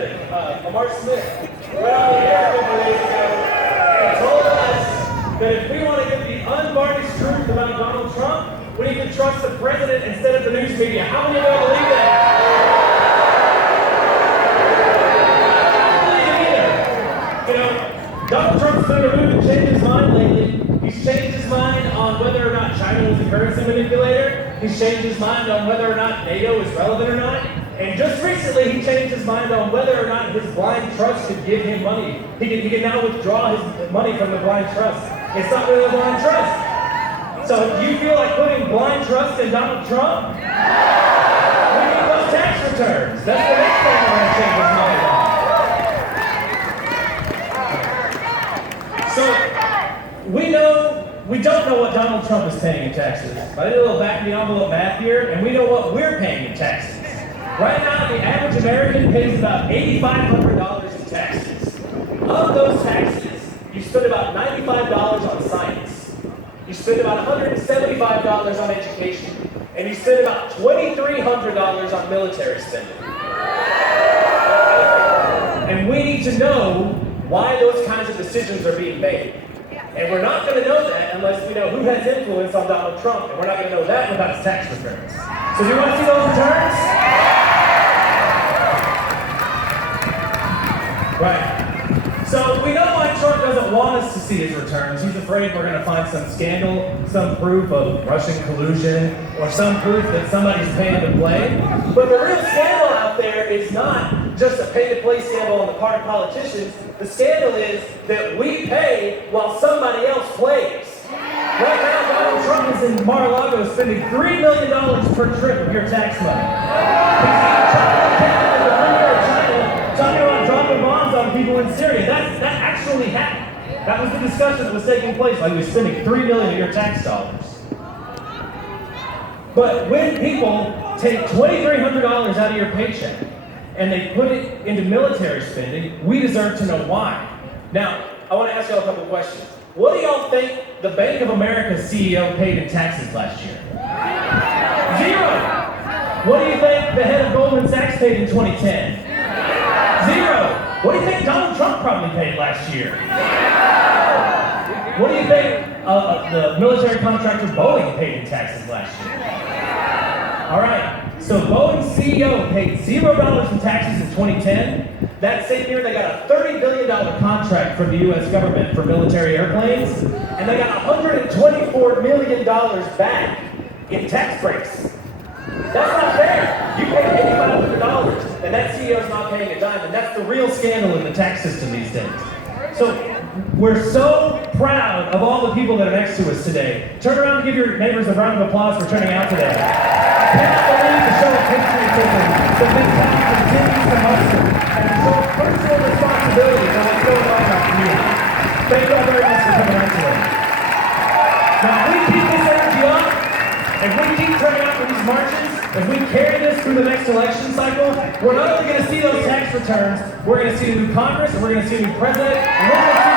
Representative Lamar Smith went on the air a couple days ago and told us that if we want to get the unvarnished truth about Donald Trump, we need to trust the president instead of the news media. How many of you believe that? I don't believe it either. You know, Donald Trump's been removed and changed his mind lately. He's changed his mind on whether or not China is a currency manipulator. He's changed his mind on whether or not NATO is relevant or not. And just recently, he changed his mind on whether or not his blind trust could give him money. He can now withdraw his money from the blind trust. It's not really a blind trust. So do you feel like putting blind trust in Donald Trump? We need those tax returns. That's the next thing we're going to change his mind on. So we don't know what Donald Trump is paying in taxes. I did a little back of the envelope math here, and we know what we're paying in taxes. Right now, the average American pays about $8,500 in taxes. Of those taxes, you spend about $95 on science. You spend about $175 on education. And you spend about $2,300 on military spending. And we need to know why those kinds of decisions are being made. And we're not going to know that unless we know who has influence on Donald Trump. And we're not going to know that without his tax returns. So do you want to see those returns? Right. So we know why Trump doesn't want us to see his returns. He's afraid we're going to find some scandal, some proof of Russian collusion, or some proof that somebody's paying to play. But the real scandal out there is not just a pay-to-play scandal on the part of politicians. The scandal is that we pay while somebody else plays. Right now, Donald Trump is in Mar-a-Lago spending $3 million per trip of your tax money. He's talking about dropping bombs on people in Syria. That actually happened. That was the discussion that was taking place while he was spending $3 million of your tax dollars. But when people take $2,300 out of your paycheck and they put it into military spending, we deserve to know why. Now, I want to ask y'all a couple questions. What do y'all think the Bank of America CEO paid in taxes last year? Zero. What do you think the head of Goldman Sachs paid in 2010? Zero. What do you think Donald Trump probably paid last year? What do you think the military contractor Boeing paid in taxes last year? All right. So Boeing's CEO paid $0 in taxes in 2010. That same year, they got a $30 billion contract from the U.S. government for military airplanes, and they got $124 million back in tax breaks. That's not fair. You pay $8,500, and that CEO's not paying a dime, and that's the real scandal in the tax system these days. So we're so proud of all the people that are next to us today. Turn around and give your neighbors a round of applause for turning out today. I cannot believe the show of patriotism that this town continues to muster and to show personal responsibility for what's going on in our community. Thank you all very much for coming out today. Now, if we keep this energy up, if we keep turning out for these marches, if we carry this through the next election cycle, we're not only going to see those tax returns, we're going to see a new Congress, and we're going to see a new president, and we're going to see